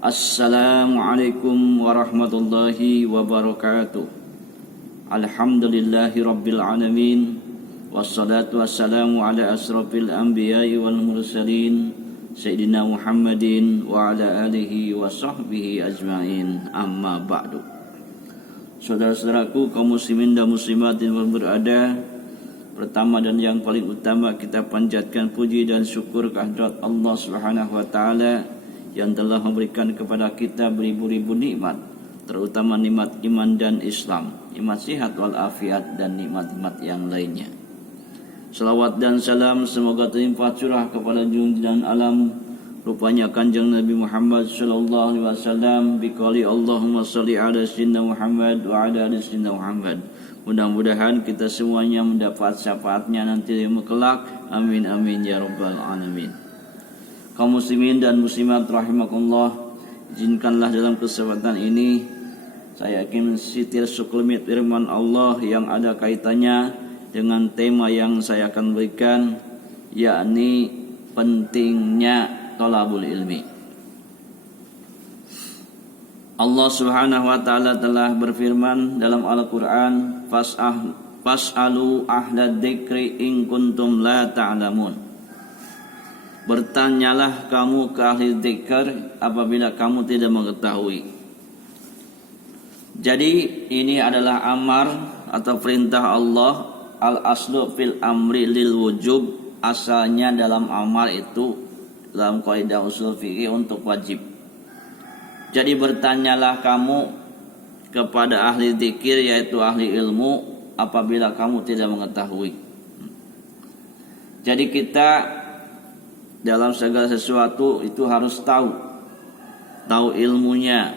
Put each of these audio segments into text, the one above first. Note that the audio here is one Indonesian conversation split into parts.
Assalamualaikum warahmatullahi wabarakatuh. Alhamdulillahi rabbil alamin. Wassalatu wassalamu ala asrafil anbiya'i wal mursalin Sayyidina Muhammadin wa ala alihi wa sahbihi ajma'in. Amma ba'du. Saudara-saudaraku kaum muslimin dan muslimat yang berada, pertama dan yang paling utama kita panjatkan puji dan syukur kehadirat Allah Subhanahu wa taala yang telah memberikan kepada kita beribu-ribu nikmat, terutama nikmat iman dan Islam, nikmat sihat wal afiat dan nikmat-nikmat yang lainnya. Salawat dan salam semoga terlimpah curah kepada junjungan alam rupanya Kanjeng Nabi Muhammad sallallahu alaihi wasallam biqali Allahumma shalli ala sayyidina Muhammad wa ala ali sayyidina Muhammad. Mudah-mudahan kita semuanya mendapat syafaatnya nanti di kelak. Amin amin ya rabbal alamin. Kaum muslimin dan muslimat rahimakumullah, izinkanlah dalam kesempatan ini saya akan mensitir sekelumit firman Allah yang ada kaitannya dengan tema yang saya akan berikan, yakni pentingnya thalabul ilmi. Allah Subhanahu wa taala telah berfirman dalam Al-Qur'an, fas'alu ahlad dzikri in kuntum la ta'lamun. Bertanyalah kamu ke ahli zikir apabila kamu tidak mengetahui. Jadi ini adalah amar atau perintah Allah. Al-aslu fil amri lil wujub. Asalnya dalam amar itu dalam kaidah usul fikih untuk wajib. Jadi bertanyalah kamu kepada ahli zikir, yaitu ahli ilmu, apabila kamu tidak mengetahui. Jadi kita dalam segala sesuatu itu harus tahu ilmunya,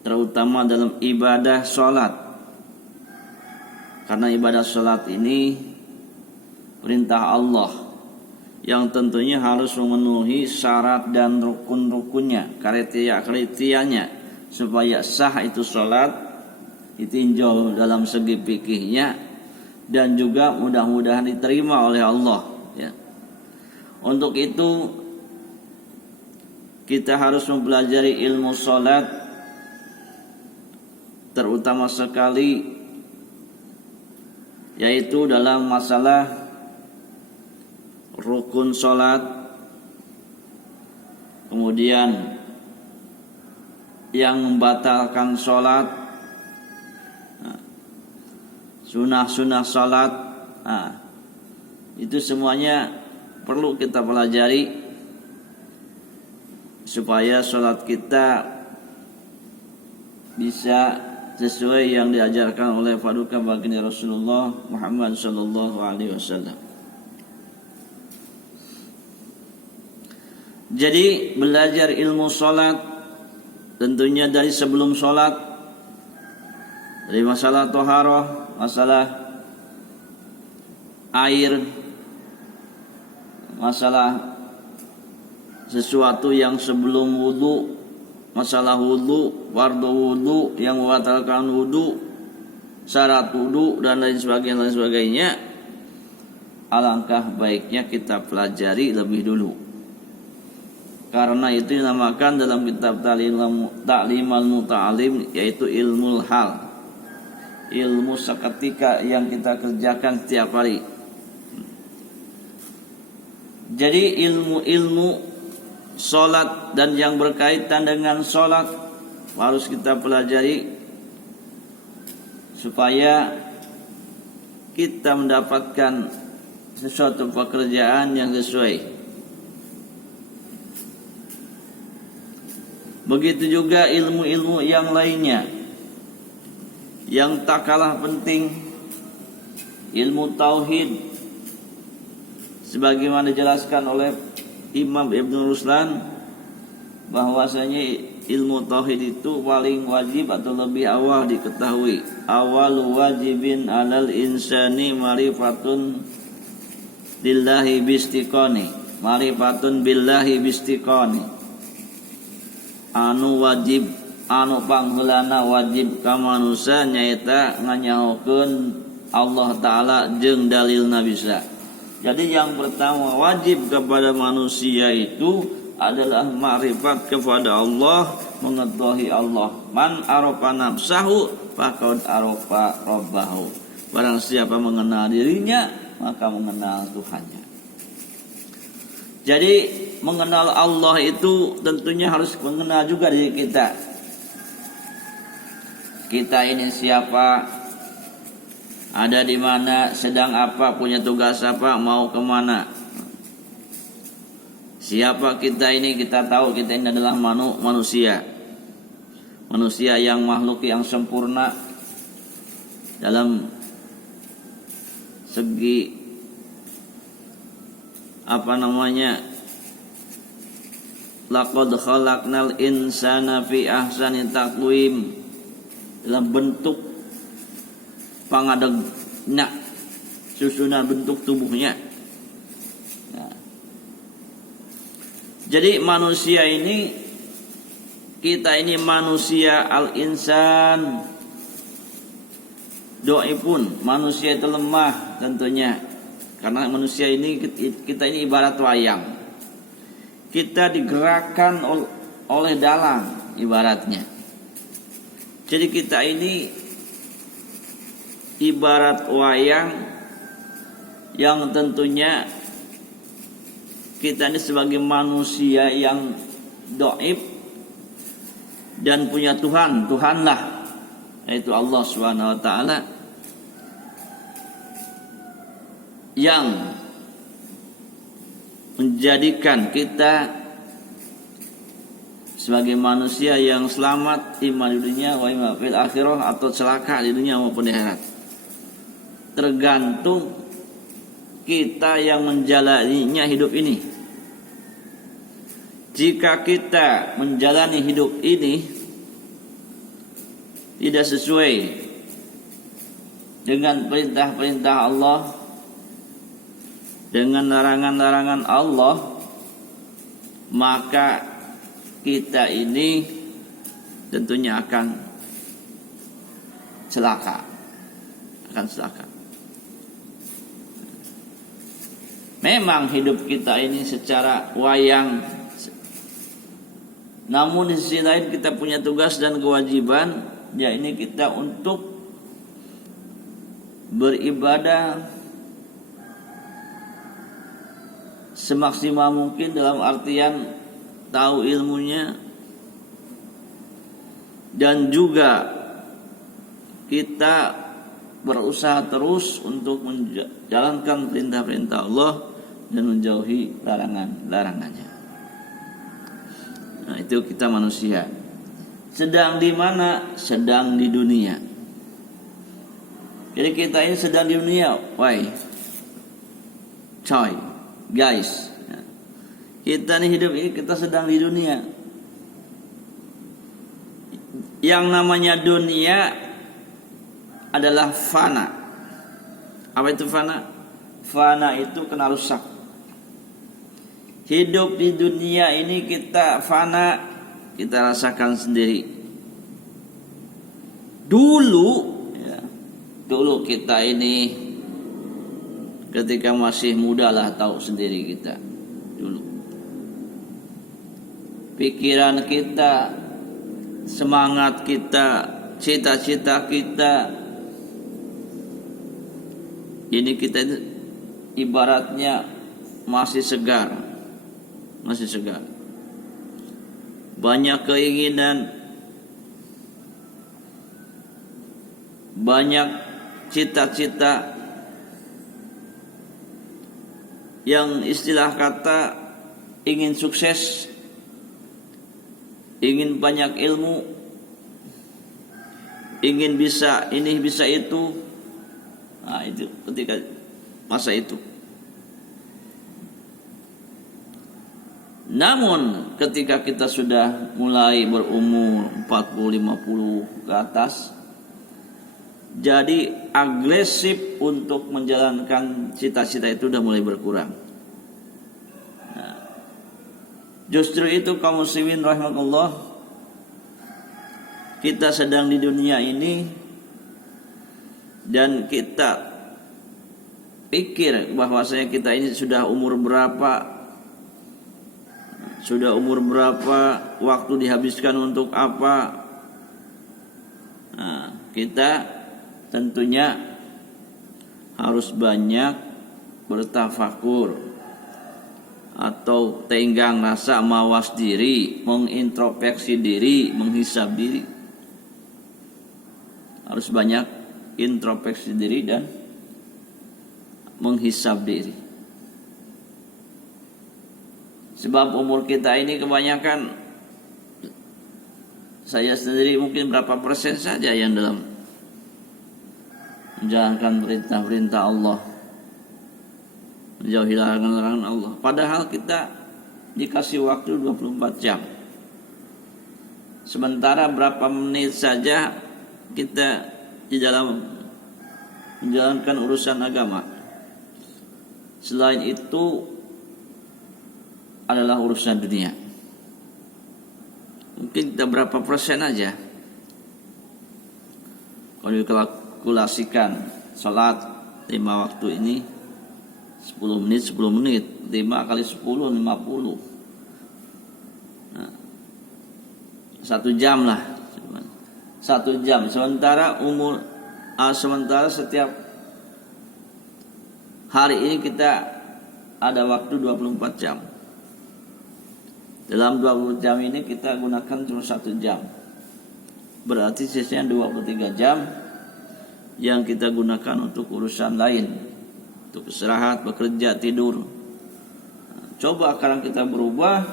terutama dalam ibadah sholat, karena ibadah sholat ini perintah Allah yang tentunya harus memenuhi syarat dan rukun-rukunnya, kriteria-kriterianya supaya sah itu sholat, ditinjau dalam segi fikihnya dan juga mudah-mudahan diterima oleh Allah ya. Untuk itu kita harus mempelajari ilmu sholat, terutama sekali yaitu dalam masalah rukun sholat, kemudian yang membatalkan sholat, sunah-sunah sholat, itu semuanya perlu kita pelajari supaya sholat kita bisa sesuai yang diajarkan oleh paduka baginda Rasulullah Muhammad sallallahu alaihi wasallam. Jadi belajar ilmu sholat tentunya dari sebelum sholat, dari masalah toharoh, masalah air, masalah sesuatu yang sebelum wudu, masalah wudu, fardu wudu, yang membatalkan wudu, syarat wudu dan lain sebagainya. Alangkah baiknya kita pelajari lebih dulu. Karena itu dinamakan dalam kitab Ta'limal Muta'alim, yaitu ilmu hal, ilmu seketika yang kita kerjakan setiap hari. Jadi ilmu sholat dan yang berkaitan dengan sholat harus kita pelajari supaya kita mendapatkan sesuatu pekerjaan yang sesuai. Begitu juga ilmu-ilmu yang lainnya yang tak kalah penting, ilmu tauhid, sebagaimana dijelaskan oleh Imam Ibn Ruslan bahwasanya ilmu tauhid itu paling wajib atau lebih awal diketahui. Awal wajibin alal insani marifatun billahi bistiqani, marifatun billahi bistiqani. Anu wajib, anu panggulana wajib ka manusia nyaita nganyahokeun Allah Ta'ala jeung dalilna bisa. Jadi yang pertama wajib kepada manusia itu adalah ma'rifat kepada Allah, mengetahui Allah. Man arafa nafsahu faqad arafa rabbahu. Barang siapa mengenal dirinya, maka mengenal Tuhannya. Jadi mengenal Allah itu tentunya harus mengenal juga diri kita. Kita ini siapa, ada di mana, sedang apa, punya tugas apa, mau kemana. Siapa kita ini, kita tahu kita ini adalah manusia. Manusia yang makhluk yang sempurna dalam segi laqad khalaqnal insana fi ahsani taqwim, dalam bentuk pangadegna, susunan bentuk tubuhnya. Nah, jadi manusia ini, kita ini manusia al-insan dhaifun, manusia itu lemah tentunya. Karena manusia ini, kita ini ibarat wayang. Kita digerakkan oleh dalang ibaratnya. Jadi kita ini ibarat wayang yang tentunya kita ini sebagai manusia yang dhaif dan punya Tuhanlah, yaitu Allah Subhanahu wa taala, yang menjadikan kita sebagai manusia yang selamat imma di dunia wa imma fil akhirah, atau celaka di dunia maupun di akhirat. Tergantung kita yang menjalaninya hidup ini. Jika kita menjalani hidup ini tidak sesuai dengan perintah-perintah Allah, dengan larangan-larangan Allah, maka kita ini tentunya akan celaka. Memang hidup kita ini secara wayang, namun di sisi lain kita punya tugas dan kewajiban, ya ini kita untuk beribadah semaksimal mungkin, dalam artian tahu ilmunya, dan juga kita berusaha terus untuk menjalankan perintah-perintah Allah dan menjauhi larangan-larangannya. Nah, itu kita manusia. Sedang di mana? Sedang di dunia. Jadi kita ini sedang di dunia, guys, kita nih hidup ini, kita sedang di dunia. Yang namanya dunia adalah fana. Apa itu fana? Fana itu kena rusak. Hidup di dunia ini kita fana, kita rasakan sendiri. Dulu kita ini ketika masih muda lah, tahu sendiri kita dulu. Pikiran kita, semangat kita, cita-cita kita, ini kita ibaratnya masih segar. Banyak keinginan, banyak cita-cita, yang istilah kata ingin sukses, ingin banyak ilmu, ingin bisa ini bisa itu. Nah, itu ketika masa itu. Namun ketika kita sudah mulai berumur 40-50 ke atas, jadi agresif untuk menjalankan cita-cita itu sudah mulai berkurang. Nah, justru itu kaum muslimin rahimakumullah, kita sedang di dunia ini dan kita pikir bahwasanya kita ini sudah umur berapa, sudah umur berapa, waktu dihabiskan untuk apa. Nah, kita tentunya harus banyak bertafakur atau tenggang rasa, mawas diri, mengintrospeksi diri, menghisab diri. Harus banyak introspeksi diri dan menghisab diri. Sebab umur kita ini kebanyakan, saya sendiri mungkin berapa persen saja yang dalam menjalankan perintah-perintah Allah, menjauhi larangan-larangan Allah. Padahal kita dikasih waktu 24 jam. Sementara berapa menit saja kita di dalam menjalankan urusan agama. Selain itu adalah urusan dunia. Mungkin kita berapa persen aja. Kalau dikalkulasikan salat 5 waktu ini 10 menit 5 kali 10 50. Nah, 1 jam lah. 1 jam. Sementara setiap hari ini kita ada waktu 24 jam. Dalam 20 jam ini kita gunakan cuma 1 jam. Berarti sisanya 23 jam yang kita gunakan untuk urusan lain, untuk istirahat, bekerja, tidur. Coba sekarang kita berubah,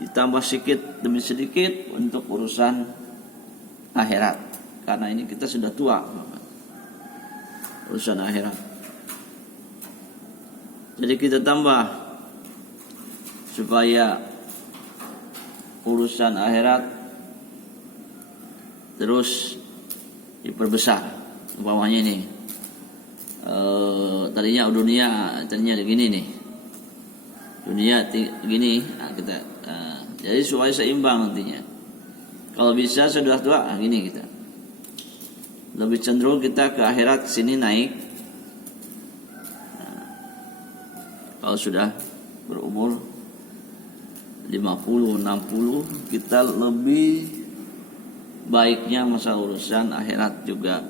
ditambah sedikit demi sedikit untuk urusan akhirat. Karena ini kita sudah tua, urusan akhirat. Jadi kita tambah supaya urusan akhirat terus diperbesar. Umpamanya ini tadinya begini nih, dunia begini, nah kita jadi supaya seimbang nantinya. Kalau bisa sudah tua, gini kita lebih cenderung kita ke akhirat, sini naik. Kalau sudah berumur 50, 60, kita lebih baiknya masalah urusan akhirat juga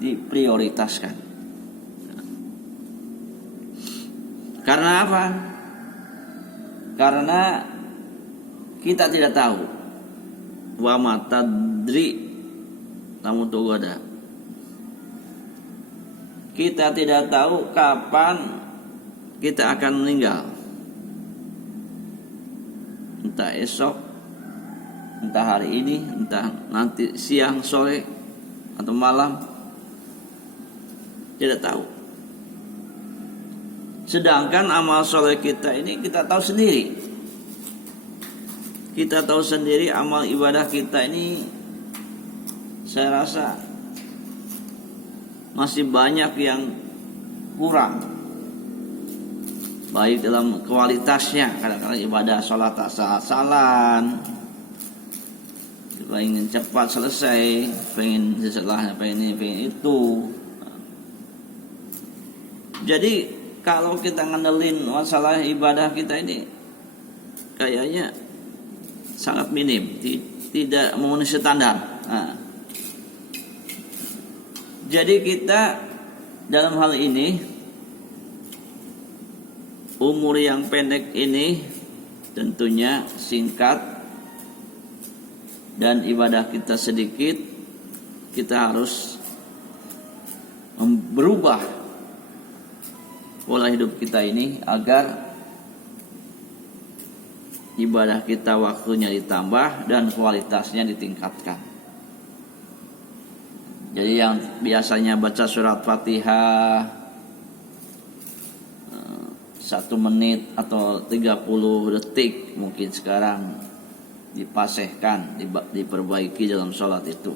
diprioritaskan. Karena apa? Karena kita tidak tahu. Wa ma tadri namun ada. Kita tidak tahu kapan kita akan meninggal. Entah esok, entah hari ini, entah nanti siang, sore, atau malam. Tidak tahu. Sedangkan amal soleh kita ini kita tahu sendiri. Kita tahu sendiri amal ibadah kita ini, saya rasa masih banyak yang kurang. Baik dalam kualitasnya, kadang-kadang ibadah sholat tak salah-salan, pengen cepat selesai, pengen setelahnya pengen ini, pengen itu. Jadi kalau kita ngandelin masalah ibadah kita ini, kayaknya sangat minim, tidak memenuhi standar. Nah, jadi kita dalam hal ini, umur yang pendek ini tentunya singkat dan ibadah kita sedikit, kita harus berubah pola hidup kita ini agar ibadah kita waktunya ditambah dan kualitasnya ditingkatkan. Jadi yang biasanya baca surat Fatihah 1 menit atau 30 detik, mungkin sekarang dipasehkan, diperbaiki dalam sholat itu.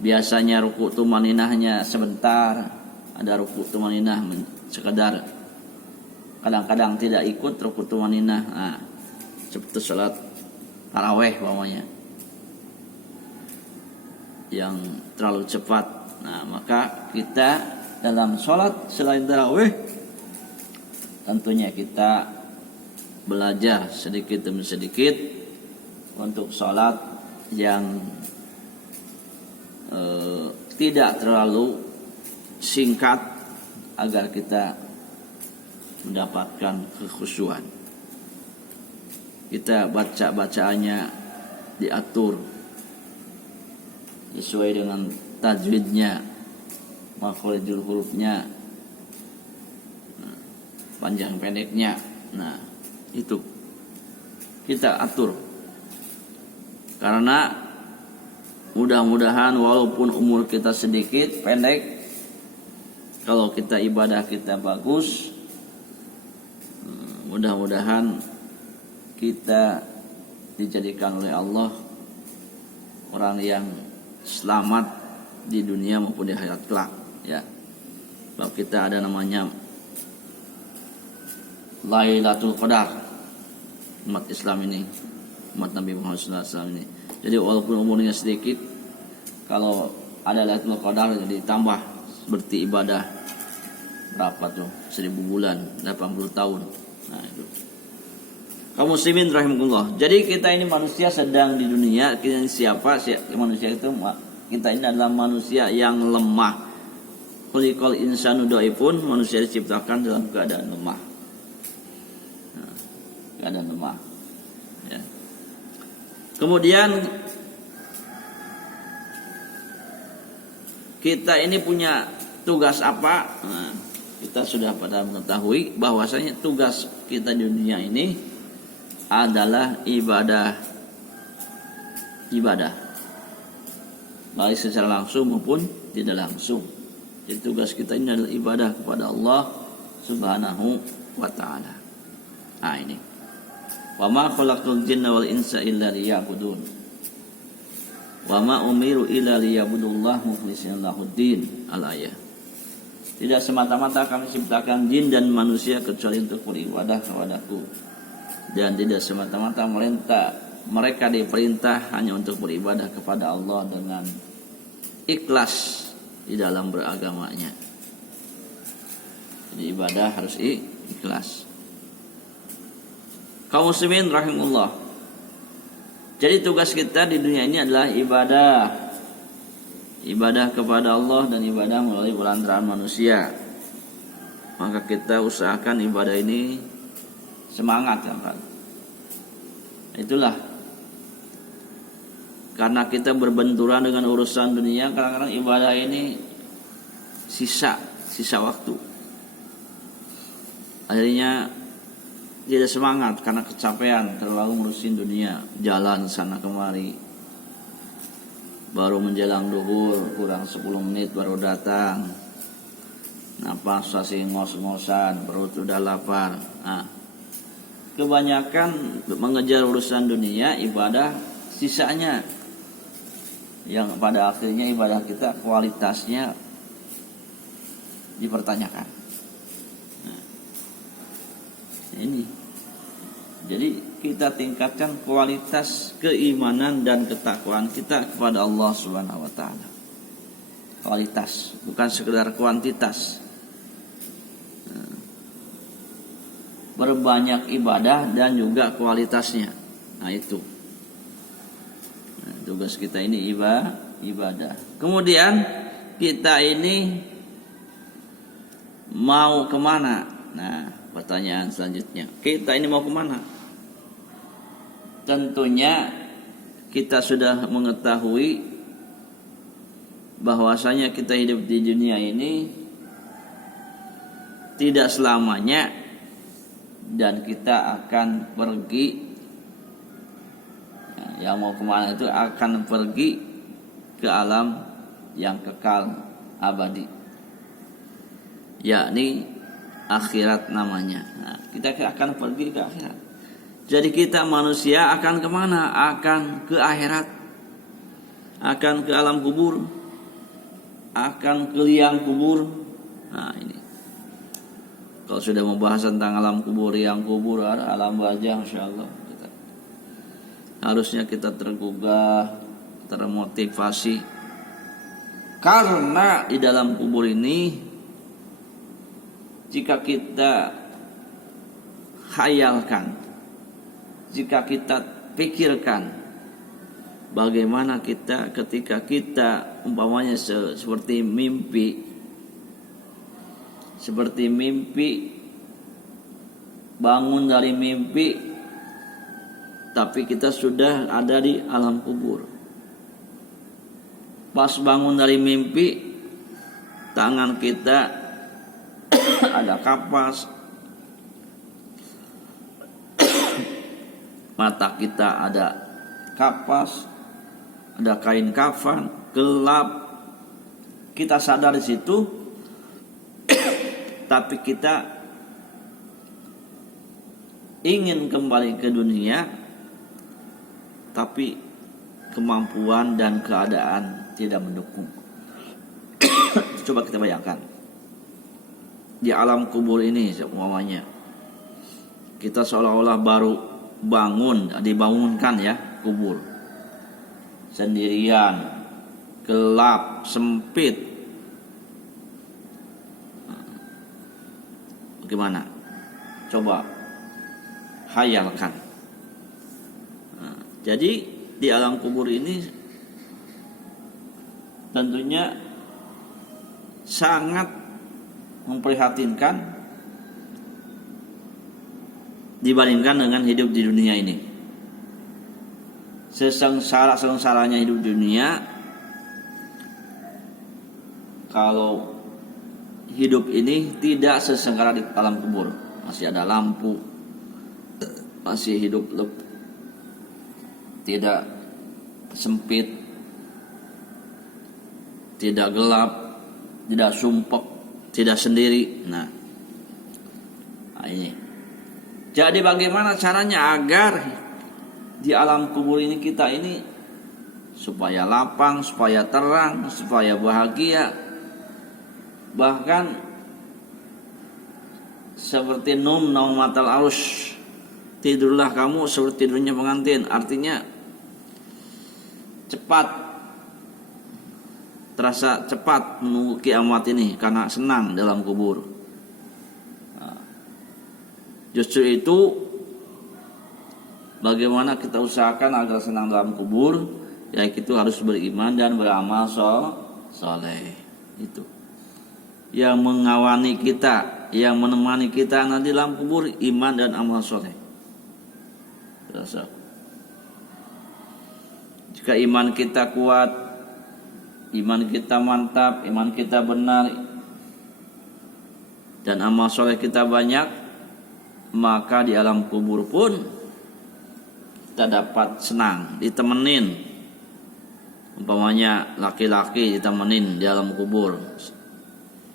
Biasanya ruku tumaninahnya sebentar, ada ruku tumaninah sekedar, kadang-kadang tidak ikut ruku tumaninah. Nah, seperti sholat taraweh umpamanya yang terlalu cepat. Nah, maka kita dalam sholat selain taraweh, tentunya kita belajar sedikit demi sedikit untuk sholat yang tidak terlalu singkat agar kita mendapatkan kekhusyuan. Kita bacaannya diatur sesuai dengan tajwidnya, makharijul hurufnya, panjang pendeknya. Nah, itu kita atur. Karena mudah-mudahan walaupun umur kita sedikit pendek, kalau kita ibadah kita bagus, mudah-mudahan kita dijadikan oleh Allah orang yang selamat di dunia maupun di akhirat kelak, ya. Sebab kita ada namanya Lailatul Qadar, umat Islam ini, umat Nabi Muhammad SAW ini. Jadi walaupun umurnya sedikit, kalau ada Lailatul Qadar jadi tambah seperti ibadah berapa tuh, 1000 bulan, 80 tahun. Nah itu. Kaum muslimin rahimakumullah. Jadi kita ini manusia sedang di dunia. Kita ini siapa? Manusia itu, kita ini adalah manusia yang lemah. Khuliqal insanu dhaifun, manusia diciptakan dalam keadaan lemah. Nah, keadaan lemah. Ya. Kemudian kita ini punya tugas apa? Nah, kita sudah pada mengetahui bahwasanya tugas kita di dunia ini adalah ibadah, baik secara langsung maupun tidak langsung. Jadi tugas kita ini adalah ibadah kepada Allah Subhanahu wa ta'ala. Nah ini, wa ma khalaqtul jinna wal insa illa liya'budun, wa ma umiru illa liya'budullaha mukhlishina lahuddin. Al-ayah. Tidak semata-mata kami ciptakan jin dan manusia kecuali untuk beribadah kepadaku, dan tidak semata-mata mereka diperintah hanya untuk beribadah kepada Allah dengan ikhlas di dalam beragamanya. Jadi ibadah harus ikhlas. Kaum muslimin rahimullah. Jadi tugas kita di dunia ini adalah ibadah kepada Allah dan ibadah melalui perantaraan manusia. Maka kita usahakan ibadah ini semangat, kan? Itulah karena kita berbenturan dengan urusan dunia, kadang-kadang ibadah ini sisa waktu. Akhirnya tidak semangat karena kecapean terlalu ngurusin dunia, jalan sana kemari. Baru menjelang duhur kurang 10 menit baru datang. Napas masih ngos-ngosan, perut udah lapar. Nah, kebanyakan mengejar urusan dunia, ibadah sisanya yang pada akhirnya ibadah kita kualitasnya dipertanyakan. Nah, ini jadi kita tingkatkan kualitas keimanan dan ketakwaan kita kepada Allah Subhanahu wa ta'ala. Kualitas, bukan sekedar kuantitas. Berbanyak ibadah dan juga kualitasnya. Nah itu. Nah, tugas kita ini ibadah. Kemudian kita ini mau kemana? Nah, pertanyaan selanjutnya. Kita ini mau kemana? Tentunya kita sudah mengetahui bahwasanya kita hidup di dunia ini tidak selamanya, dan kita akan pergi. Yang mau kemana itu akan pergi ke alam yang kekal abadi, yakni akhirat namanya. Nah, kita akan pergi ke akhirat. Jadi kita manusia akan kemana? Akan ke akhirat, akan ke alam kubur, akan ke liang kubur. Nah ini, kalau sudah membahas tentang alam kubur, yang kubur, alam barzah, insyaallah harusnya kita tergugah, termotivasi. Karena di dalam kubur ini, jika kita khayalkan jika kita pikirkan bagaimana kita ketika kita umpamanya seperti mimpi bangun dari mimpi, tapi kita sudah ada di alam kubur. Pas bangun dari mimpi, tangan kita ada kapas, mata kita ada kapas, ada kain kafan, gelap. Kita sadar di situ, tapi kita ingin kembali ke dunia, tapi kemampuan dan keadaan tidak mendukung. Coba kita bayangkan di alam kubur ini semuanya, kita seolah-olah baru bangun, dibangunkan ya, kubur sendirian, gelap, sempit. Bagaimana? Coba hayalkan. Jadi di alam kubur ini tentunya sangat memprihatinkan dibandingkan dengan hidup di dunia ini. Sesengsara-sengsaranya hidup di dunia, kalau hidup ini tidak sesengsara di alam kubur. Masih ada lampu, masih hidup tidak sempit, tidak gelap, tidak sumpek, tidak sendiri. Nah ini. Jadi bagaimana caranya agar di alam kubur ini kita ini supaya lapang, supaya terang, supaya bahagia. Bahkan seperti naumatal arus, tidurlah kamu seperti tidurnya pengantin. Artinya cepat, terasa cepat menunggu kiamat ini karena senang dalam kubur. Justru itu bagaimana kita usahakan agar senang dalam kubur, yaitu harus beriman dan beramal soleh. Itu yang mengawani kita, yang menemani kita nanti dalam kubur, iman dan amal soleh. Jika iman kita kuat, iman kita mantap, iman kita benar, dan amal soleh kita banyak, maka di alam kubur pun kita dapat senang, ditemenin. Umpamanya laki-laki ditemenin di alam kubur,